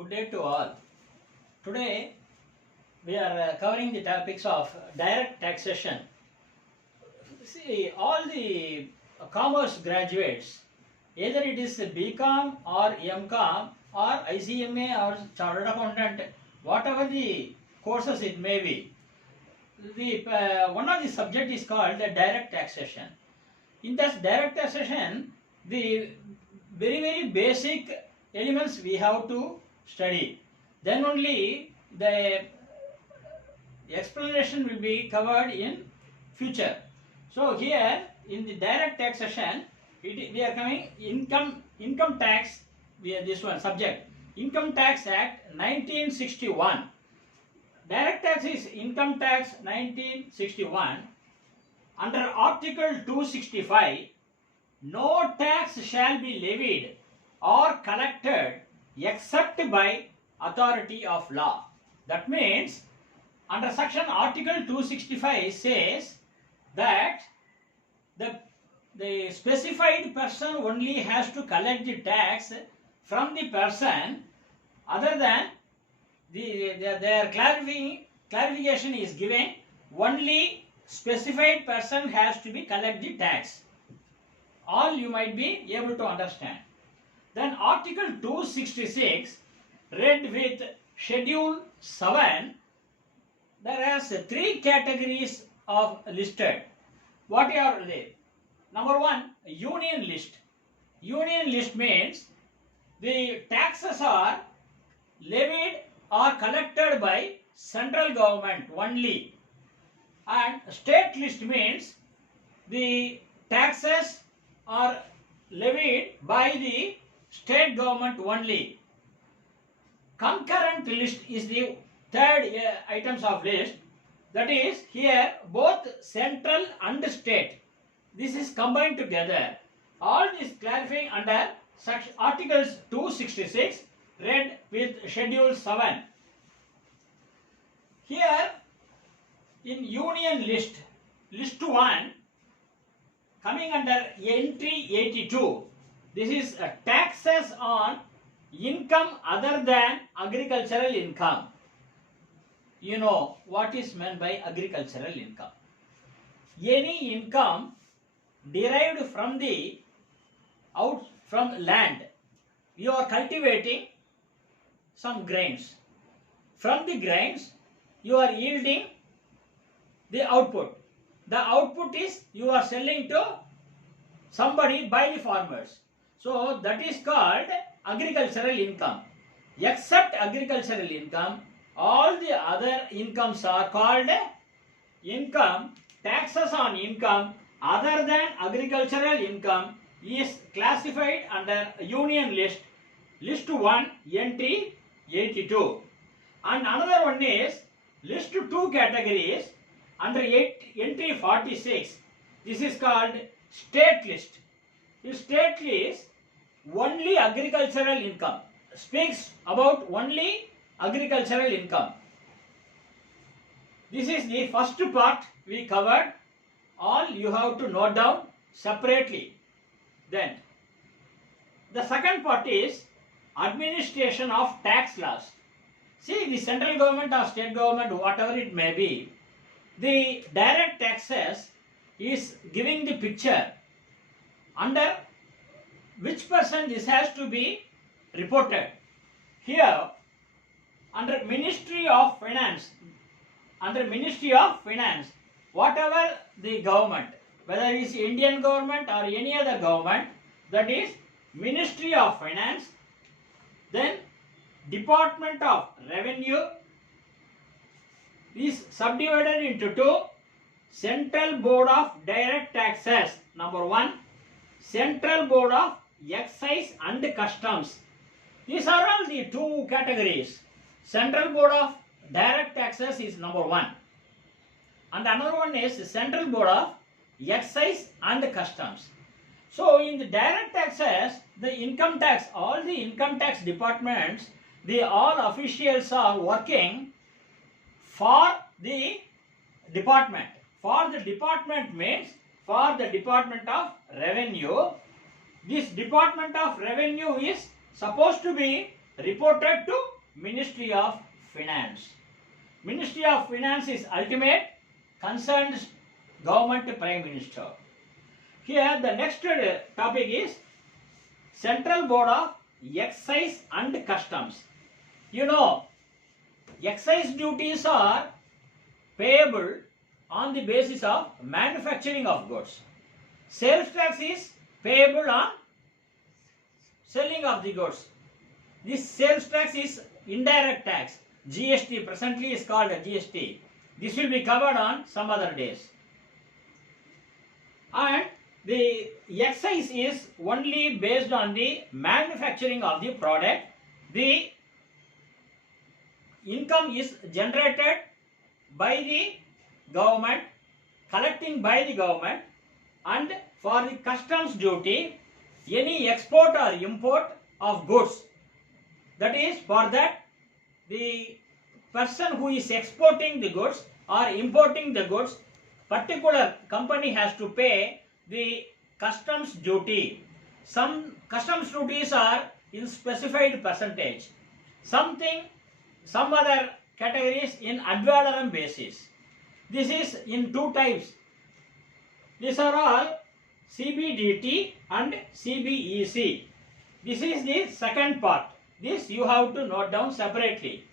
Good day to all. Today we are covering the topics of direct taxation. See, all the commerce graduates, either it is BCom or MCom or ICMA or Chartered Accountant, whatever the courses it may be, one of the subject is called the direct taxation. In this direct taxation, the very basic elements we have to study. Then only the explanation will be covered in future. So here in the direct taxation, we are coming income tax. We are this one subject, Income Tax Act 1961. Direct tax is Income Tax 1961. Under Article 265, no tax shall be levied or collected except by authority of law. That means under section Article 265 says that the specified person only has to collect the tax from the person, other than their clarification is given, only specified person has to be collect the tax. All you might be able to understand. Then Article 266 read with Schedule 7, there are three categories of listed. What are they? Number one, union list. Union list means the taxes are levied or collected by central government only. And state list means the taxes are levied by the state government only. Concurrent list is the third items of list. That is, here both central and state, this is combined together. All this clarifying under Articles 266 read with Schedule 7. Here in union list, list 1 coming under entry 82, this is taxes on income other than agricultural income. You know what is meant by agricultural income. Any income derived from from land. You are cultivating some grains. From the grains, you are yielding the output. The output is you are selling to somebody by the farmers. So that is called agricultural income. Except agricultural income, all the other incomes are called income. Taxes on income other than agricultural income is classified under union list, list 1, entry 82. And another one is list 2 categories under entry 46. This is called state list. This state list only agricultural income, speaks about only agricultural income. This is the first part we covered. All you have to note down separately. Then the second part is administration of tax laws. See, the central government or state government, whatever it may be, the direct taxes is giving the picture under which person this has to be reported. Here under Ministry of Finance, whatever the government, whether it is Indian government or any other government, that is Ministry of Finance. Then Department of Revenue is subdivided into two. Central Board of Direct Taxes, number 1. Central Board of Excise and Customs. These are all the two categories. Central Board of Direct Taxes is number 1. And another one is Central Board of Excise and Customs. So in the direct taxes, the income tax, all the income tax departments, all officials are working for the department. For the department means for the Department of Revenue. This Department of Revenue is supposed to be reported to Ministry of Finance. Ministry of Finance is ultimate concerned government Prime Minister. Here the next topic is Central Board of Excise and Customs. You know, excise duties are payable on the basis of manufacturing of goods. Sales tax is payable on selling of the goods. This sales tax is indirect tax. GST presently is called a GST. This will be covered on some other days. And the excise is only based on the manufacturing of the product. The income is generated by the government, collecting by the government, and for the customs duty, any export or import of goods. That is, for that, the person who is exporting the goods or importing the goods, particular company has to pay the customs duty. Some customs duties are in specified percentage. Some other categories in ad valorem basis. This is in two types. These are all CBDT and CBEC. This is the second part. This you have to note down separately.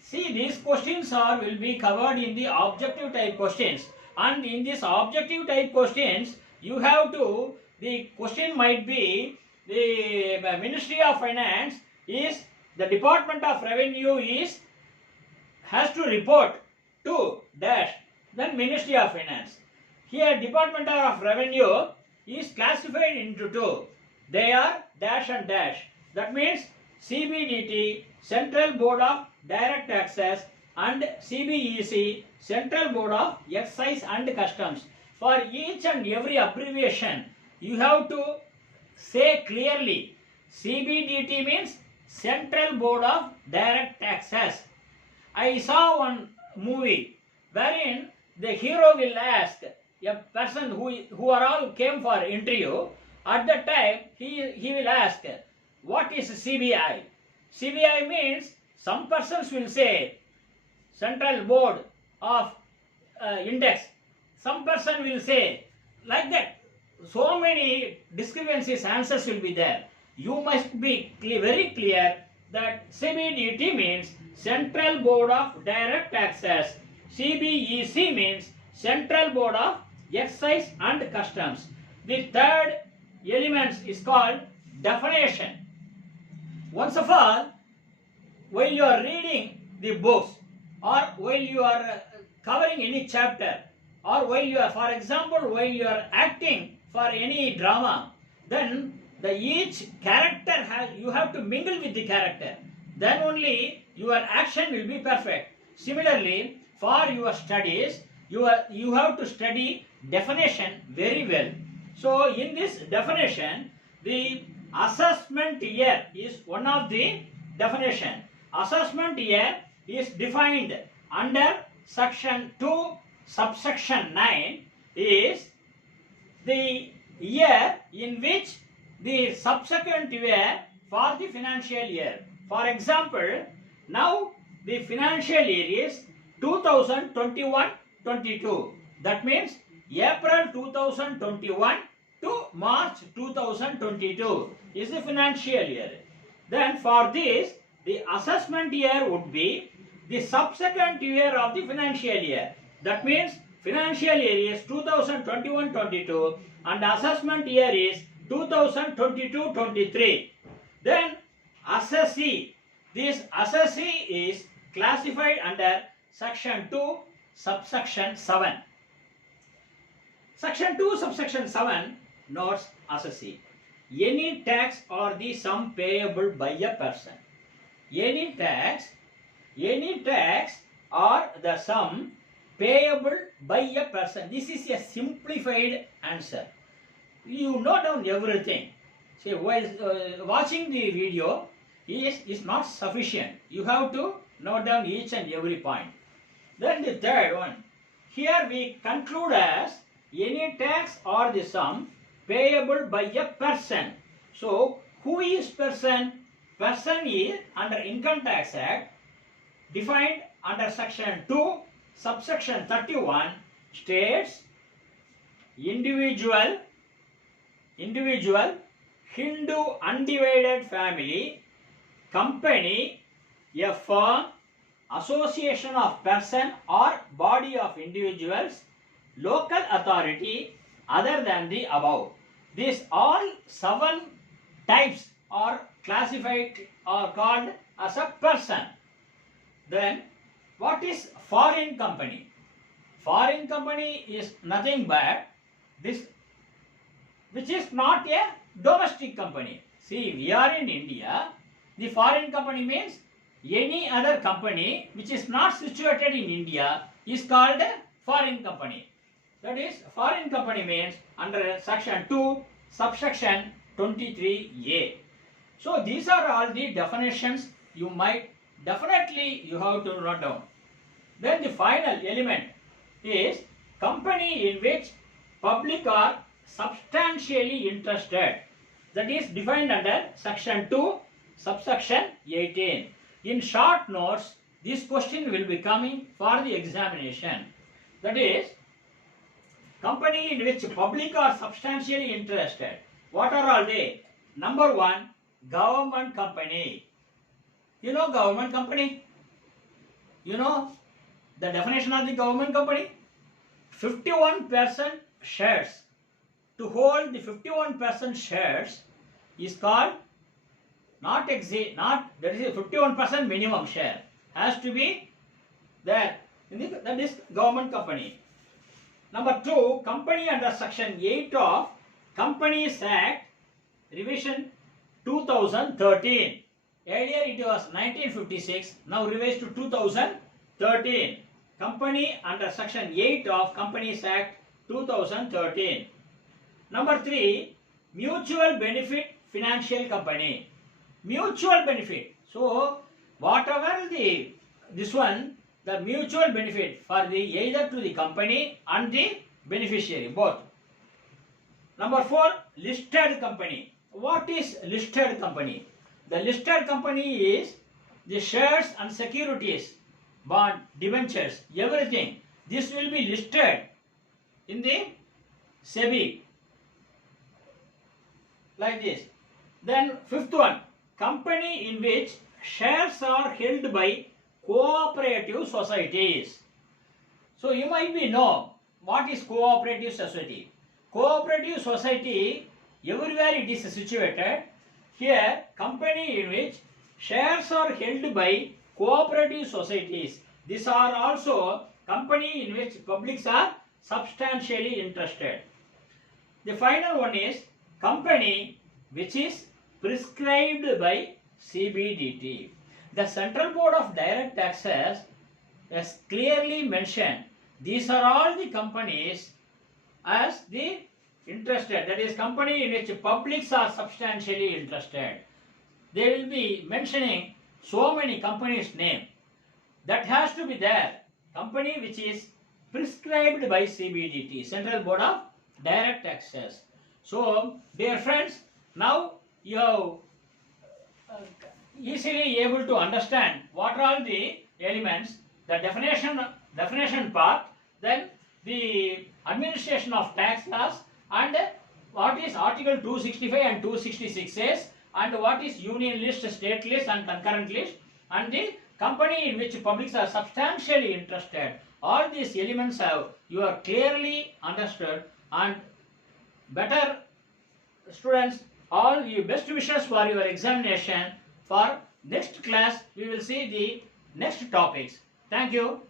See, these questions will be covered in the objective type questions, and in this objective type questions you have to, the question might be the Ministry of Finance is, the Department of Revenue is, has to report to dash, then Ministry of Finance. Here Department of Revenue is classified into two. They are dash and dash. That means CBDT, Central Board of Direct Taxes, and CBEC, Central Board of Excise and Customs. For each and every abbreviation, you have to say clearly. CBDT means Central Board of Direct Taxes. I saw one movie wherein the hero will ask a person who are all came for interview. At that time, he will ask, what is CBI? CBI means, some persons will say Central Board of Index. Some person will say, like that. So many discrepancies, answers will be there. You must be very clear that CBDT means Central Board of Direct Taxes. CBEC means Central Board of Excise and Customs. The third element is called definition. Once of all, while you are reading the books, or while you are covering any chapter, or while you are, for example, while you are acting for any drama, then each character you have to mingle with the character. Then only your action will be perfect. Similarly, for your studies, you have to study definition very well. So in this definition, the assessment year is one of the definition. Assessment year is defined under section 2 subsection 9 is the year in which the subsequent year for the financial year. For example, now the financial year is 2021-22. That means April 2021 to March 2022 is the financial year. Then for this, the assessment year would be the subsequent year of the financial year. That means financial year is 2021-22 and assessment year is 2022-23. Then assessee. This assessee is classified under section 2 subsection 7. Section 2 subsection 7 notes assessee. Any tax or the sum payable by a person. Any tax or the sum payable by a person. This is a simplified answer. You note down everything. See, while watching the video is not sufficient. You have to note down each and every point. Then the third one. Here we conclude as any tax or the sum payable by a person. So, who is person? person is under Income Tax Act defined under section 2 subsection 31 states individual Hindu undivided family, company, a firm, association of person or body of individuals, local authority other than the above. These all 7 types are classified or called as a person. Then what is foreign company? Foreign company is nothing but this which is not a domestic company. See, we are in India. The foreign company means any other company which is not situated in India is called a foreign company. That is, foreign company means under section 2 subsection 23A. So these are all the definitions you might definitely you have to note down. Then the final element is company in which public are substantially interested. That is defined under section 2 subsection 18. In short notes, this question will be coming for the examination. That is, company in which public are substantially interested. What are all they? Number 1, government company. You know government company? You know the definition of the government company? 51% shares. To hold the 51% shares is called that is a 51% minimum share has to be there. That is government company. Number 2, company under section 8 of Companies Act revision 2013. Earlier it was 1956, now revised to 2013. Company under section 8 of Companies Act 2013. Number 3, mutual benefit financial company. Mutual benefit. So whatever the mutual benefit for the either to the company and the beneficiary both. Number 4, listed company. What is listed company? The listed company is the shares and securities, bond, debentures, everything. This will be listed in the SEBI like this. Then 5th one, company in which shares are held by cooperative societies. So you might be know what is cooperative society. Cooperative society, everywhere it is situated. Here, company in which shares are held by cooperative societies. These are also company in which publics are substantially interested. The final one is company which is prescribed by CBDT. The Central Board of Direct Taxes has clearly mentioned these are all the companies as the interested, that is company in which publics are substantially interested. They will be mentioning so many companies' name. That has to be there. Company which is prescribed by CBDT, Central Board of Direct Taxes. So, dear friends, now you have easily able to understand what are all the elements, the definition part, then the administration of tax laws, and what is Article 265 and 266 says, and what is union list, state list and concurrent list, and the company in which publics are substantially interested. All these elements have you are clearly understood, and better students, all your best wishes for your examination. For next class, we will see the next topics. Thank you.